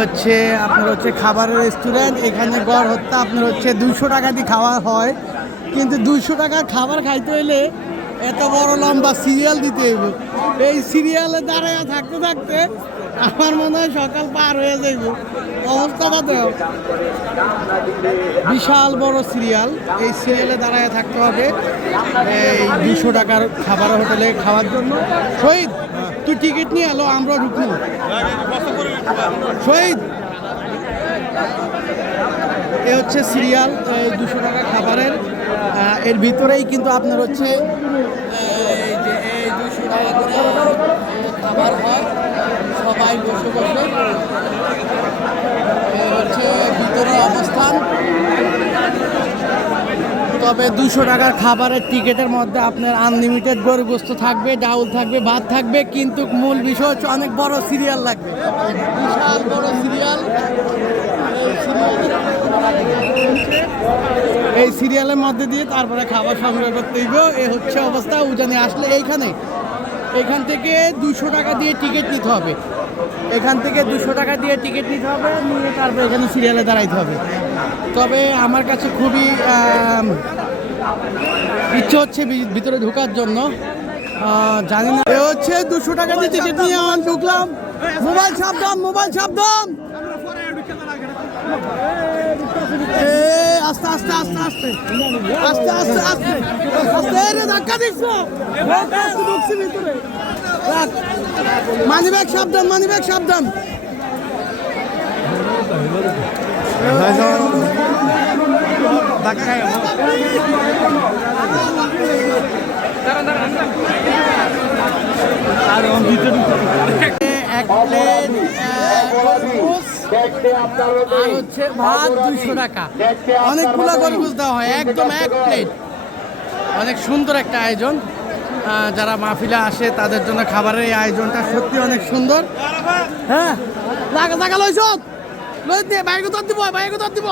হচ্ছে আপনার হচ্ছে খাবারের রেস্টুরেন্ট। এখানে গড় হত্যা আপনার হচ্ছে 200 টাকা দিয়ে খাওয়া হয়, কিন্তু 200 টাকার খাবার খাইতে হইলে এত বড় লম্বা সিরিয়াল দিতে হইব। এই সিরিয়ালে দাঁড়ায় থাকতে থাকতে আমার মনে হয় সকাল পার হয়ে যাইব। অবস্থাটা তো বিশাল বড় সিরিয়াল, এই সিরিয়ালে দাঁড়ায় থাকতে হবে এই 200 টাকার খাবার হোটেলে খাওয়ার জন্য। শহীদ, তুই টিকিট নিয়ে এলো, আমরা ঢুকবো। শহীদ, এ হচ্ছে সিরিয়াল 200 টাকা খাবারের। এর ভিতরেই কিন্তু আপনার হচ্ছে এই যে এই 200 টাকা করে খাবার হয়, সবাই বসে বসে। হচ্ছে ভিতরে অবস্থান। তবে 200 টাকার খাবারের টিকিটের মধ্যে আপনার আনলিমিটেড গরু গোস্ত থাকবে, ডাউল থাকবে, ভাত থাকবে, কিন্তু মূল বিষয় হচ্ছে অনেক বড় সিরিয়াল লাগবে, বিশাল বড় সিরিয়াল। এই সিরিয়ালের মধ্যে দিয়ে তারপরে খাবার সংগ্রহ করতে হইব। এ হচ্ছে অবস্থা। উজানে আসলে এখান থেকে 200 টাকা দিয়ে টিকিট নিতে হবে। এখান থেকে 200 টাকা দিয়ে টিকিট নিতে হবে, নিয়ে তারপরে এখানে সিরিয়ালে দাঁড়াইতে হবে। তবে আমার কাছে খুবই ইচ্ছে হচ্ছে ভিতরে ঢোকার জন্য, জানি না। এ হচ্ছে 200 টাকা দিয়ে টিকিট নিয়ে আমার ঢুকলাম। মোবাইল সাবধান, মোবাইল সাবধান। আস্তে আস্তে আস্তে আস্তে আস্তে আস্তে আস্তে আস্তে ধাক্কা দিচ্ছ। মানি ব্যাগ সাবধান, মানি ব্যাগ সাবধান। এক প্লেট আর হচ্ছে ভাত 200 টাকা। অনেকগুলো গরুগুজ দেওয়া হয়, একদম এক প্লেট। অনেক সুন্দর একটা আয়োজন। যারা মাহফিলে আসে তাদের জন্য খাবারের এই আয়োজনটা সত্যি অনেক সুন্দর। হ্যাঁ, টাকা লইছ, লই দে, বাইকে তো দিব, বাইকে তো দিব।